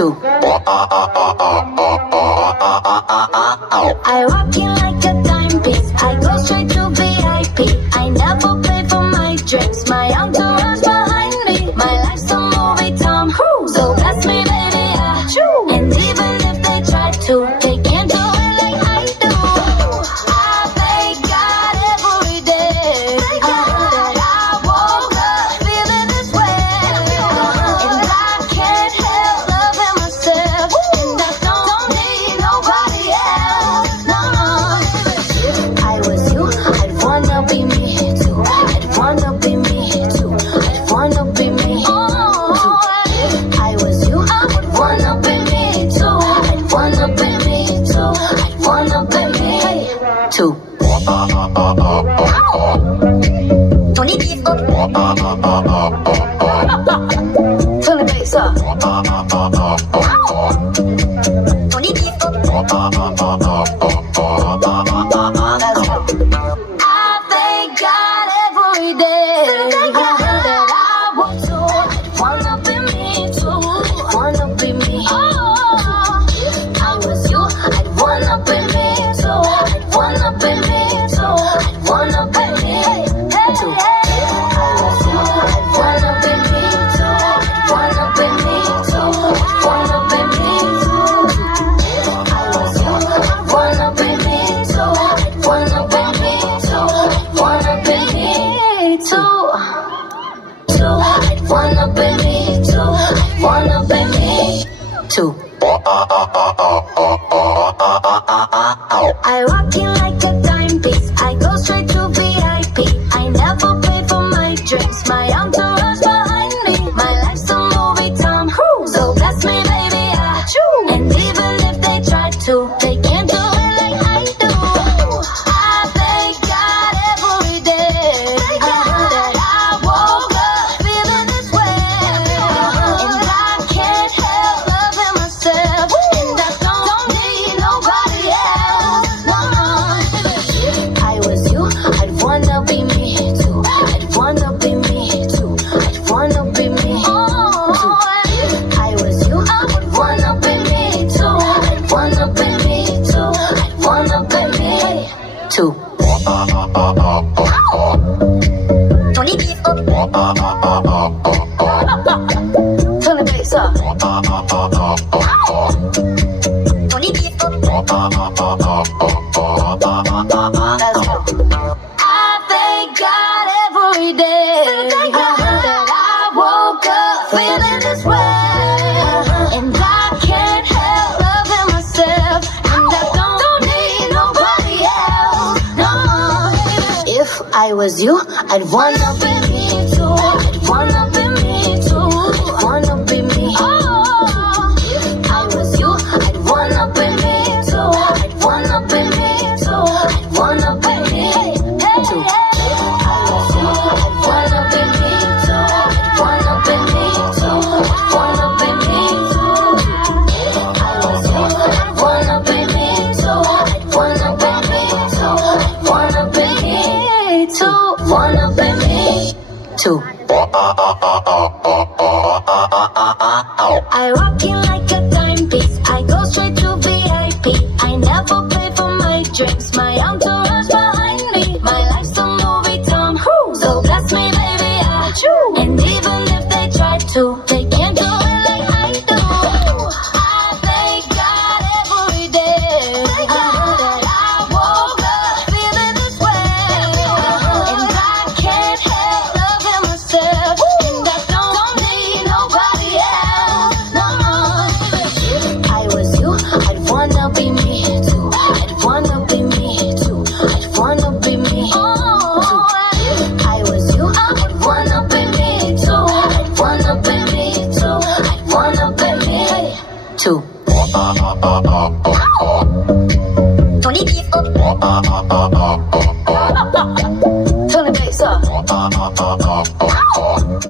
two. I walk in like a timepiece. I go straight to VIP. I never pay for my drinks. My entourage behind me. My life's a movie, Tom Cruise. So bless me, baby, yeah. And even if they try to, they can't do it like I do. I thank God every day that I woke up feeling this way. And I can't help loving myself. And I don't need nobody else. No. If I was you, I'd wanna be me too. I'd wanna be me too. I'd wanna be me too. If I was you, I would wanna be me too. I'd wanna be me too. I'd wanna be me too. Don't need these up. Turn the bass up. Don't need these up. I thank God every day that I want to. I'd wanna be me too. I'd wanna be me. If I was you, I'd wanna be me too. I'd wanna be me too. I'd wanna be me too. If I was you, I'd wanna be me too. I'd wanna be me too. I'd wanna be me too. If I was you, I'd wanna be me too. I'd wanna be me too. I'd wanna be me too. I'd wanna be me too. I'd wanna be me too. I walk in like a timepiece. I go straight to VIP. I never pay for my drinks. My entourage behind me. My life's a movie, Tom Cruise. So bless me, baby, yeah. And even if they try to, they can't do it like I do. I thank God every day that I woke up feeling this way. And I can't help loving myself. And I don't need nobody else. No. If I was you, I'd wanna be me too. I'd wanna be me too. I'd wanna be me too. If I was you, I would wanna be me too. I'd wanna be me too. I'd wanna be me too. Don't need these up. Turn the bass up. Don't need these up. Let's go. I thank God every day that I woke up feeling this way. And I can't help loving myself. And I don't need nobody else. No. If I was you, I'd wanna be me too. I'd wanna be me too. I'd wanna be me. If I was you, I'd wanna be me too. I'd wanna be me too. I'd wanna be me too. If I was you, I'd wanna be me too. I'd wanna be me too. I'd wanna be me too. If I was you, I'd wanna be me too. I'd wanna be me too. I'd wanna be me too. Wanna be me too. I walk in like a timepiece. I go straight to VIP. I never pay for my drinks. My entourage behind me. My life's a movie, Tom Cruise. So bless me, baby, yeah. And even if they try to, they can't do it like I do. I thank God every day that I woke up feeling this way. And I can't help loving myself. And I don't need nobody else. No. If I was you, I'd wanna be me too. I'd wanna be me too. I'd wanna be me too. If I was you, I would wanna be me too. I'd wanna be me too. I'd wanna be me too. Don't need these up. Turn the bass up.